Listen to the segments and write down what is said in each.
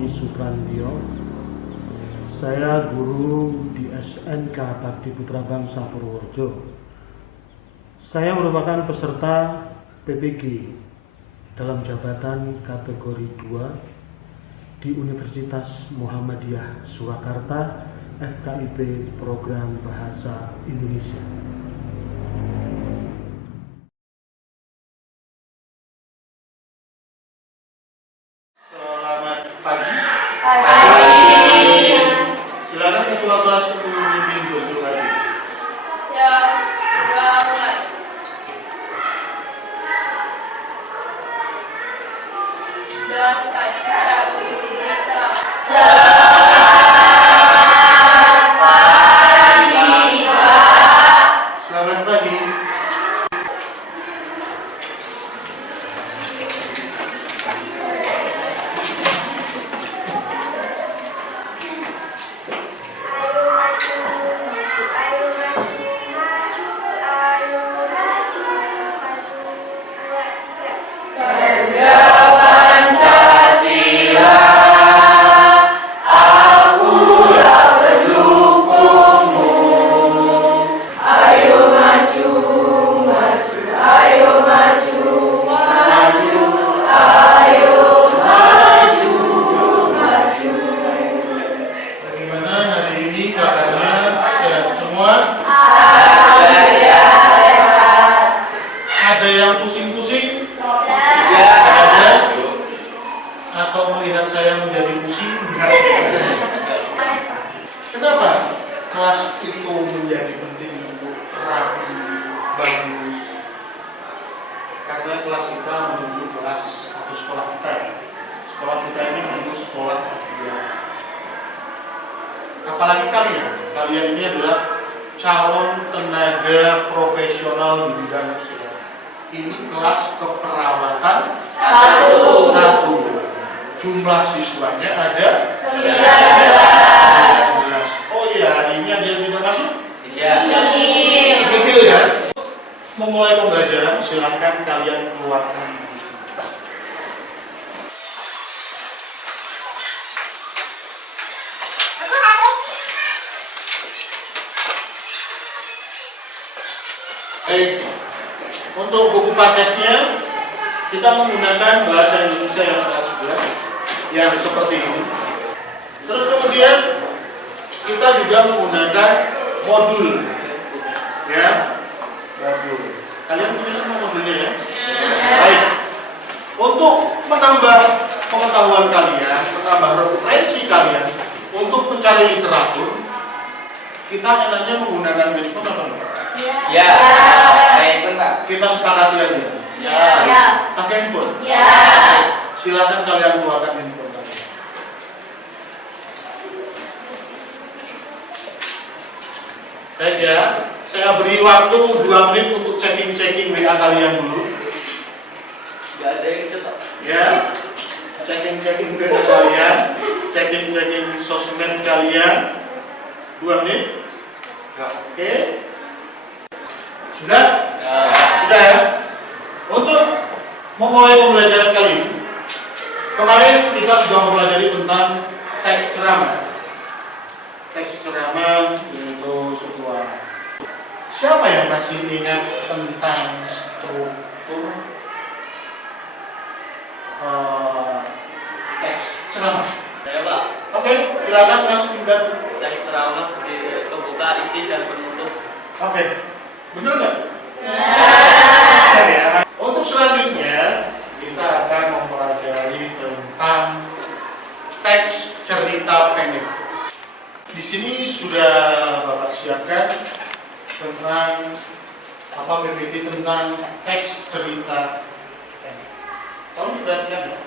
Tony Suprandio. Saya guru di SNK Bakti Putra Bangsa Purworejo. Saya merupakan peserta PPG dalam jabatan kategori 2 di Universitas Muhammadiyah Surakarta, FKIP Program Bahasa Indonesia. Selamat pagi. Silakan ketua kelas untuk memimpin dojo hari. Siap, sudah mulai. Dan saya beri salam. Selamat pagi. Bagaimana hari ini kabarnya? Sehat semua? Ada yang pusing-pusing? Ada? Atau melihat saya menjadi pusing? Kenapa kelas itu menjadi penting untuk rapi, bagus? Karena kelas kita menuju kelas atau sekolah kita. Sekolah kita ini menuju sekolah akhirat. Apalagi kalian ini adalah calon tenaga profesional di bidang kesehatan. Ini kelas keperawatan satu. Jumlah siswanya ada 19. Oh iya, hari ini ada yang tidak masuk? Begitu ya. Memulai pembelajaran, silakan kalian keluarkan buku. Baik, untuk buku paketnya kita menggunakan bahasa Indonesia yang kelas 11 yang seperti ini. Terus kemudian kita juga menggunakan modul, ya, modul. Kalian punya semua modulnya ya? Baik. Untuk menambah pengetahuan kalian, menambah referensi kalian untuk mencari literatur, kita enaknya menggunakan handphone apa enggak? Ya, handphone Pak. Kita sepakati aja. Ya. Pakai handphone. Ya. Silakan kalian keluarkan handphone kalian. Baik ya, saya beri waktu 2 menit untuk checking WA kalian dulu. Gak ada yang cetak. Ya, checking WA kalian, checking sosmed kalian. 2 menit. Oke. Sudah? Sudah ya? Untuk memulai pembelajaran kali ini, kemarin kita sudah mempelajari tentang teks ceramah. Teks ceramah yaitu sebuah. Siapa yang masih ingat tentang struktur teks ceramah? Saya Pak, Oke, silakan Mas Ingat. teks ceramah di pembuka, isi dan penutup. Oke, benar nggak? Ya. Untuk selanjutnya kita akan mempelajari tentang teks cerita pendek. Di sini sudah Bapak siapkan tentang apa PPT tentang teks cerita pendek. Tolong diperhatikan ya.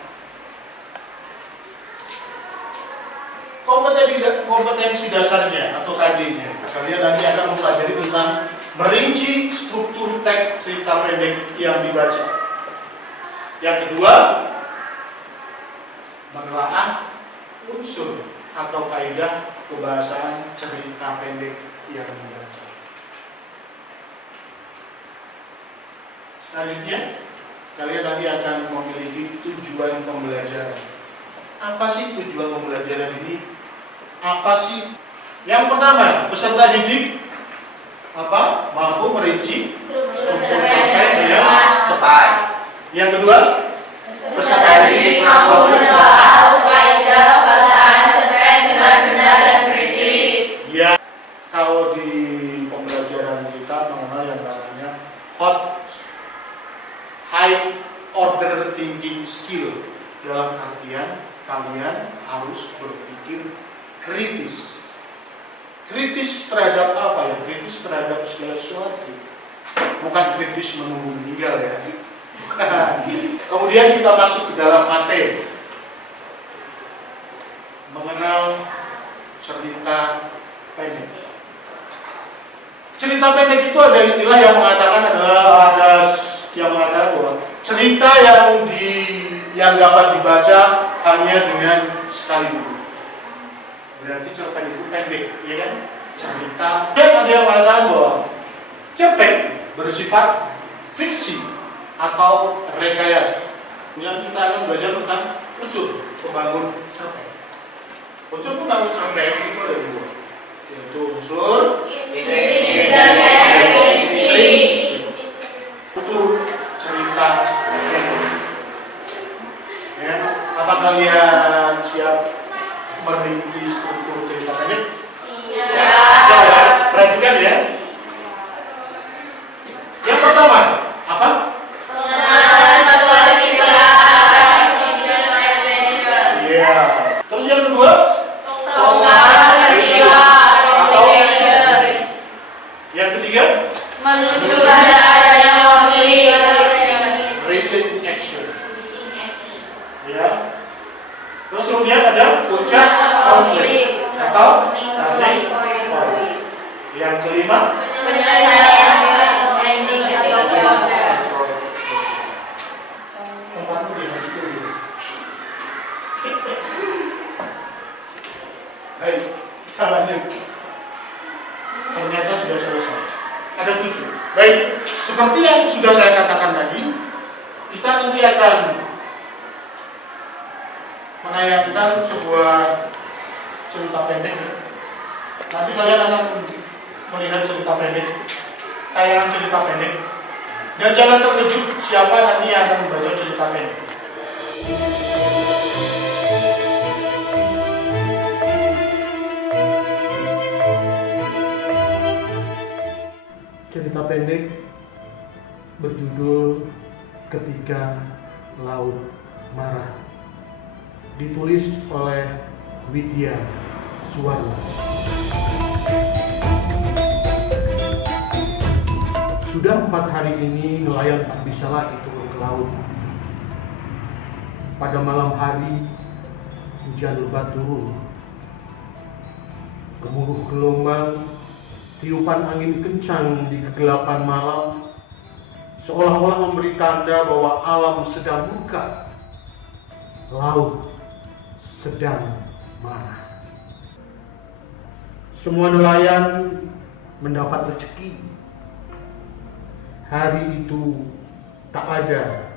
Kompetensi dasarnya atau KD-nya. Kalian nanti akan mempelajari tentang merinci struktur teks cerita pendek yang dibaca. Yang kedua, menelaah unsur atau kaidah kebahasaan cerita pendek yang dibaca. Selanjutnya, kalian nanti akan memiliki tujuan pembelajaran. Apa sih tujuan pembelajaran ini? Apa sih? Yang pertama, peserta didik mampu merinci struktur cerpen yang tepat. Yang kedua, peserta didik mampu menelaah upaya bahasaan cerpen dengan benar dan kritis. Ya, kalau di pembelajaran kita mengenal yang namanya high order thinking skill, dalam artian kalian harus berpikir kritis. Kritis terhadap apa ya? Kritis terhadap segala sesuatu. Bukan kritis menunggu meninggal ya. Bukan. Kemudian kita masuk ke dalam materi. Mengenal cerita pendek. Cerita pendek itu ada istilah yang mengatakan bahwa cerita yang dapat dibaca hanya dengan sekali dulu. Berarti cerpen itu pendek, ya kan? Cerita. Dan ada yang mengatakan bahwa cerpen bersifat fiksi atau rekayasa. Kemudian kita akan belajar tentang unsur pembangun cerpen. Unsur pembangun cerpen itu ada dua, yaitu unsur Kritis dan realistis. itu cerita pendek. Ya, apa kalian siap merinci struktur cerita pendek? Ya. Perhatikan ya. Yang pertama, apa? Pengenalan sebuah cerita action adventure. Iya. Terus yang kedua, Pengembangan peristiwa application. yang ketiga, Menuju pada adanya konflik action. recent action. Ya. Terus kemudian ada puncak konflik atau turning point. Yang kelima, Penyelesaian ending episode. tempatmu di hati dulu. Baik, kita lanjut. Ternyata sudah selesai. Ada 7. Baik, seperti yang sudah saya katakan tadi, kita nanti akan menayangkan sebuah cerita pendek. Nanti kalian akan melihat cerita pendek, tayangan cerita pendek. Dan jangan terkejut siapa nanti yang akan membaca cerita pendek. Cerita pendek berjudul Ketika Laut Marah, ditulis oleh Widya Suwarna. Sudah 4 hari ini nelayan tak bisa lagi turun ke laut. Pada malam hari hujan lebat turun. Gemuruh gelombang, tiupan angin kencang di kegelapan malam, seolah-olah memberi tanda bahwa alam sedang murka. Laut sedang marah. Semua nelayan mendapat rezeki. Hari itu tak ada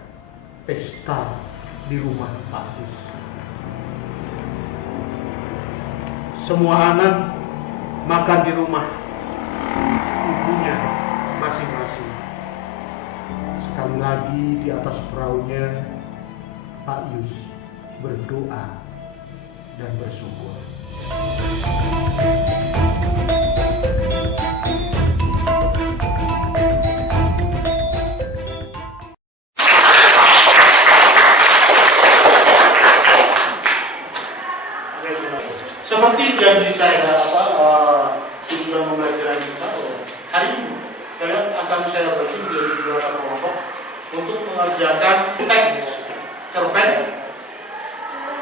pesta di rumah Pak Yus. Semua anak makan di rumah ibunya masing-masing. Sekali lagi di atas perahunya Pak Yus berdoa dan bersyukur. Seperti janji saya tujuan pembelajaran kita hari ini, kalian akan saya bagi menjadi beberapa kelompok untuk mengerjakan teks cerpen,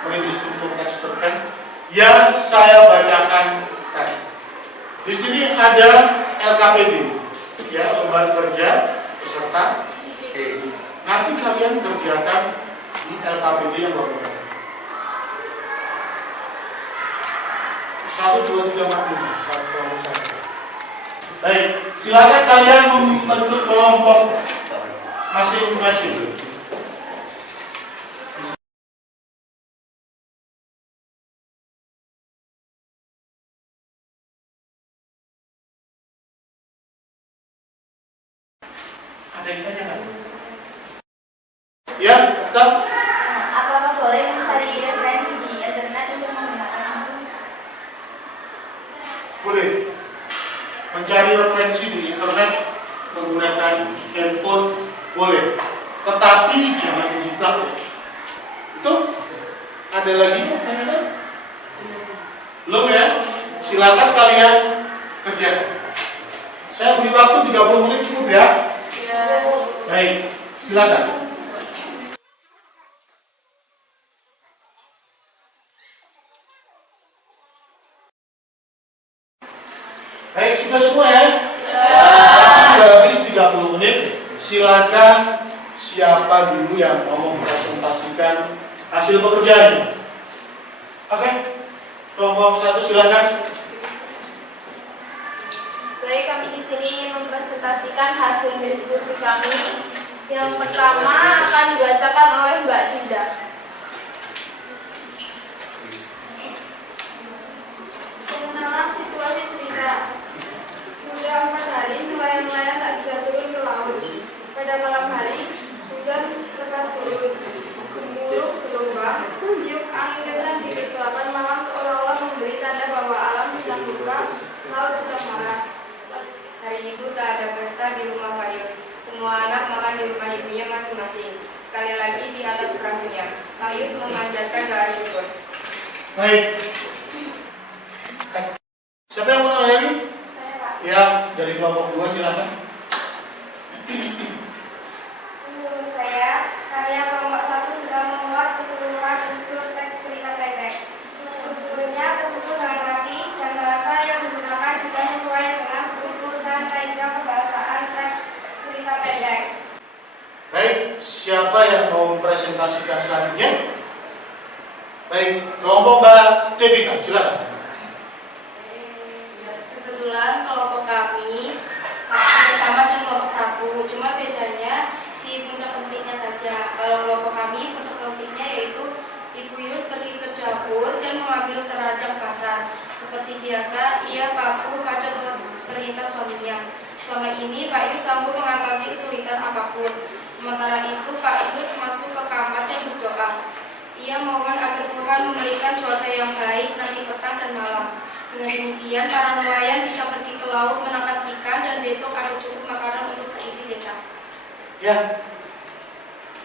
merinci struktur teks cerpen yang saya bacakan tadi. Di sini ada LKPD, ya, lembaga kerja peserta. Nanti kalian kerjakan di LKPD yang berbeda. 1, 2, 3, 4, 5. Baik, silakan kalian membentuk kelompok masing-masing. Ada yang tanya nggak? Ya, tetap. Apakah boleh mencari referensi di internet untuk menggunakan buku? Boleh. Mencari referensi di internet menggunakan handphone boleh. Tetapi jangan dijebak. Itu ada lagi mau tanya? Belum ya? Silakan kalian kerjakan. Saya beri waktu 30 menit cukup ya? Baik, silakan. Baik, sudah semua ya? Sudah habis 30 menit. Silakan siapa dulu yang mau mempresentasikan hasil pekerjaan. Oke, kelompok 1 silakan. Baik, kami di sini ingin mempresentasikan hasil diskusi kami. Yang pertama akan dibacakan oleh Mbak Dinda. Pengenalan situasi cerita. Sudah 4 hari nelayan-nelayan tak bisa turun ke laut. Pada malam hari, hujan lebat turun. Gemuruh gelombang, tiup angin kencang di kegelapan malam seolah-olah memberi tanda bahwa alam sedang duka, laut sedang marah. Hari itu tak ada pesta di rumah Pak Yus. Semua anak makan di rumah ibunya masing-masing. Sekali lagi di atas perahunya, Pak Yus memanjatkan doa syukur. Baik. Siapa yang mau nanya? Saya Pak. Ya, dari kelompok 2 silakan. Menurut saya, karya kelompok 1 sudah memuat keseluruhan unsur teks cerita pendek. Strukturnya tersusun dengan rapi dan bahasa yang digunakan juga sesuai dengan struktur dan kaidah pembahasaan teks cerita pendek. Baik, siapa yang mau mempresentasikan selanjutnya? Baik, kelompok Mbak Debika, silakan. Kebetulan kelompok kami sama dengan kelompok 1, cuma bedanya di puncak pentingnya saja. Kalau kelompok kami, puncak pentingnya yaitu Ibu Yus pergi ke dapur dan mengambil keranjang pasar. Seperti biasa, ia patuh pada perintah suaminya. Selama ini, Pak Yus sanggup mengatasi kesulitan apapun. Sementara itu, Pak Yus masuk ke kamar dan berdoa. Ia mohon agar Tuhan memberikan cuaca yang baik nanti petang dan malam. Dengan demikian, para nelayan bisa pergi ke laut menangkap ikan dan besok ada cukup makanan untuk seisi desa. Ya.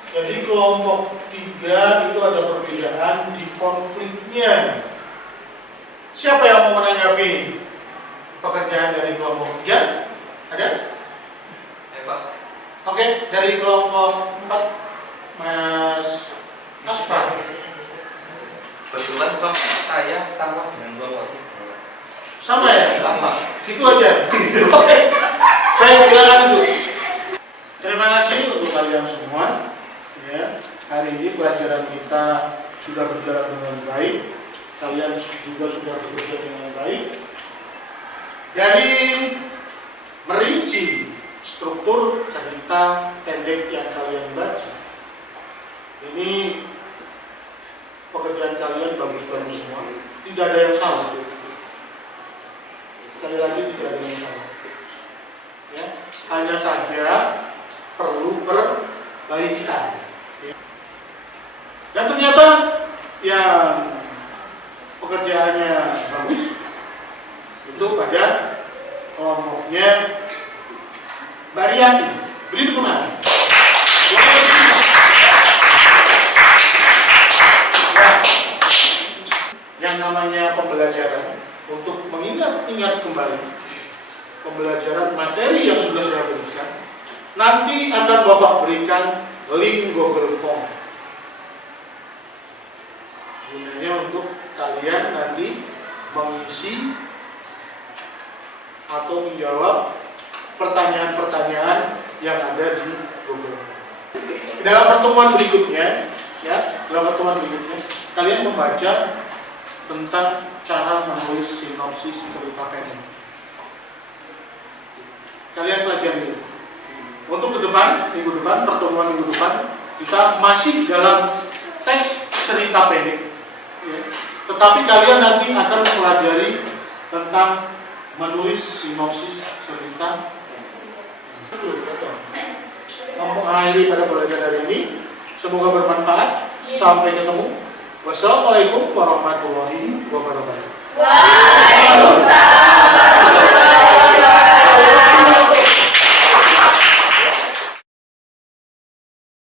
Jadi kelompok 3 itu ada perbedaan di konfliknya. Siapa yang mau menanggapi pekerjaan dari kelompok 3? Ada? Pak. Oke, dari kelompok 4 Mas Asfar. Kebetulan kelompok saya sama dengan kelompok itu. Sama ya? Sama. Gitu aja. Oke. Baik, silakan dulu. Terima kasih untuk kalian semua. Ya, hari ini pelajaran kita sudah berjalan dengan baik. Kalian juga sudah bekerja dengan baik. Dari merinci struktur cerita pendek yang kalian baca, ini pekerjaan kalian bagus-bagus semua. Tidak ada yang salah. Sekali lagi tidak ada yang salah. Ya, hanya saja perlu perbaikan. Ya. Dan ternyata yang pekerjaannya bagus itu pada kelompoknya Mbak Riyati. Beri dukungan. Ya. Yang namanya pembelajaran untuk mengingat-ingat kembali pembelajaran materi yang sudah saya berikan, nanti akan Bapak berikan link Google Form. Gunanya untuk kalian nanti mengisi atau menjawab pertanyaan-pertanyaan yang ada di Google Form. Dalam pertemuan berikutnya, kalian membaca tentang cara menulis sinopsis cerita pendek. Kalian pelajari. Untuk ke depan, pertemuan minggu depan, kita masih dalam teks cerita pendek. Ya. Tetapi kalian nanti akan mempelajari tentang menulis sinopsis cerita pendek. mengakhiri pada pelajaran hari ini. Semoga bermanfaat. Sampai ketemu. Wassalamualaikum warahmatullahi wabarakatuh.